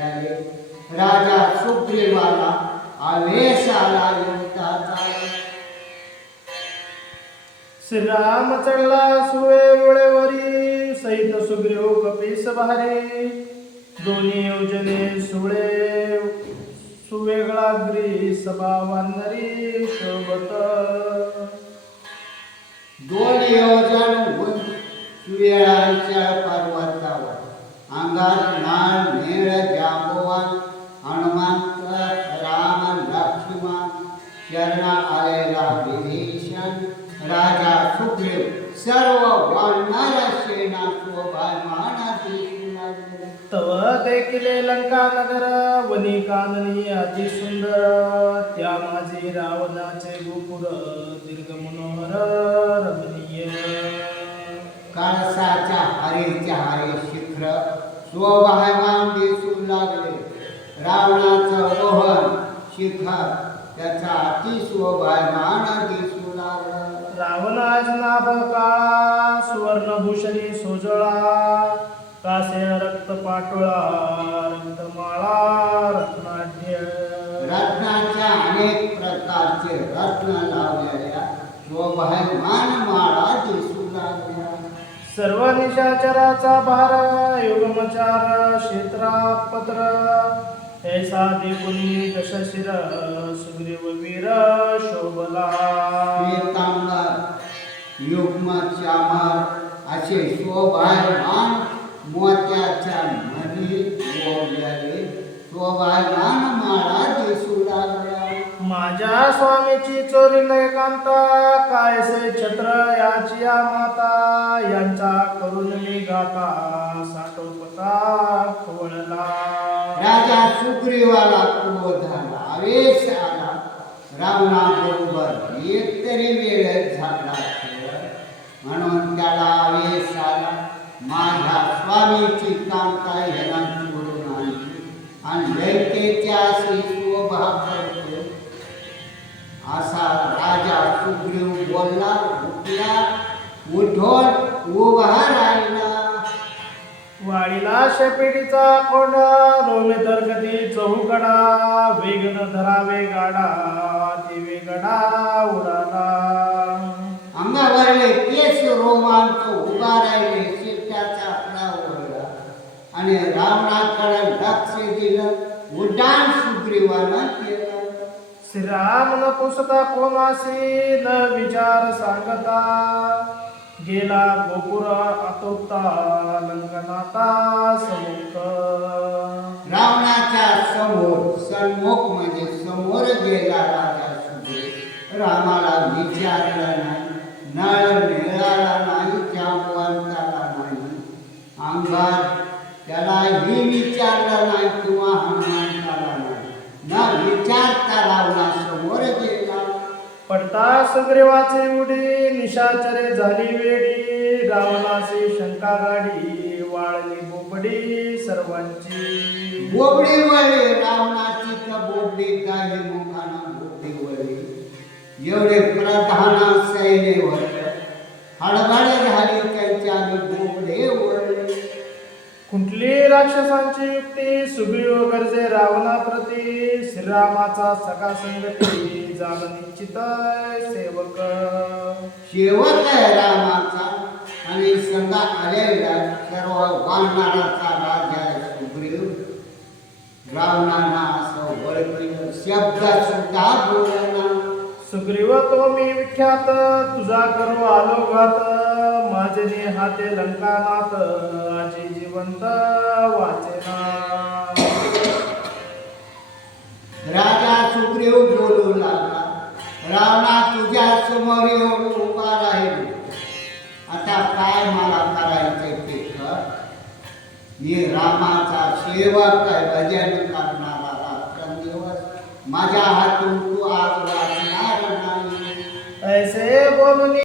बोलल्याने राजा सुग्रीवाला आवेश आला युद्धाचा. श्रीराम चढला सुवे वेळेवरी सहित सुग्रीव कपीस भारी. दोन्ही योजने सुळे सुवेगळाग्री सभा वानरी शोभत. दोन योजन सुवेळांच्या पर्वतावर अंगात नाळ नेळ जांबवान हनुमंत राम लक्ष्मण शरणा आलेला विभीषण राजा सुग्रीव सर्व वानर सेना शोभायमान दिसू लागले. तव देखील लंका नगर वनी काननी अति सुंदर. त्या माझे रावणाचे गोपुर दीर्घ मनोहर रमणीय. कळसाच्या हरीच्या हरी शिखर शोभायमान दिसू लागले. रावणाचं मोहन शिखर त्याचा अतिशोभायमान दिसू लागलं. रावणाज नाभ काळा सुवर्णभूषणी सोजळा. कासे रक्त पाटोळा रक्तमाळा रत्नाढ्य. रत्नाच्या अनेक प्रकारचे रत्न लावलेल्या शोभायमान माळा दिसू लागल्या. सर्व निशाचराचा भार युगमचार क्षेत्रापत्र. ऐसा देखुनी दशशिर सुग्रीव वीर शोभला. श्वेतांबर युग्म चामर असे शोभायमान मोत्याच्या मणी ओवलेले शोभायमान माळा दिसू लागल्या. माझ्या स्वामीची चोरी कांता कायसे छत्र याची या माता. यांचा करून मी गाता साठोपता खवळला. राजा सुग्रीवाला क्रोध आला आवेश आला. रावणाबरोबर एकतरी वेळ झाला म्हणून त्याला आवेश आला. माझ्या स्वामीची कांता ह्याला चोरून आणली आणि लंकेच्या शोभा करतो असा राजा सुग्रीव बोलला. उठला उठून उभा राहिला. वाडीला शेपेटीचा कोंडा रोमे दरगती चौकडा. वेगन धरावे गाडा दिवे गडा उडाला. अंगावरले केस रोमांच उभा राहिले. शिट्ट्याचा आकडा ओढला आणि रावणाकडे लक्ष दिलं. उड्डाण सुग्रीवानं केलं. श्रीराम न पुसता कोणाशी न विचार सांगता. गेला गोपुर आतोपता लंकनाता समुख. रावणाच्या समोर सन्मुख म्हणजे समोर गेला राजा सुग्रीव. रामाला विचारलं नाही. नळ मिळाला नाही. जांबवंताला नाही. अंगात त्यालाही विचारलं नाही किंवा हनुमंताला नाही. न विचारता रावणा समोर गेला. पडता सुग्रीवाचे उडी निशाचरे झाली वेडी. रावणाची शंका गाडी वाळली बोबडी सर्वांची. बोबडी वळली रावणाची तर बोबडी काही मुखानं बोबडी वळली. एवढे प्रधान सैन्यवर हडबड झाली त्यांच्या बोबडे वळले. कुठली राक्षसांची युक्ती सुग्रीव गरजे रावणाप्रती. श्रीरामाचा सखा संगती जाण निश्चित सेवक. शेवट आहे रामाचा आणि संघ आलेला सर्व वानराचा राजा सुग्रीव. रावणाला असं ओळखलं शब्द सुद्धा बोलला. सुग्रीव तो मी विख्यात तुझा करू आलो घात. माझे हाते लंकानाथ आजी जिवंत वाचेना. राजा सुग्रीव बोलू लागला. रावणा तुझ्या समोर येऊन उभा राहील. आता काय मला करायचे ते कर. मी रामाचा सेवक आहे. भजन करणारा रात्रंदिवस माझ्या हातून तू आज वाचणार नाही. ऐसे बोलून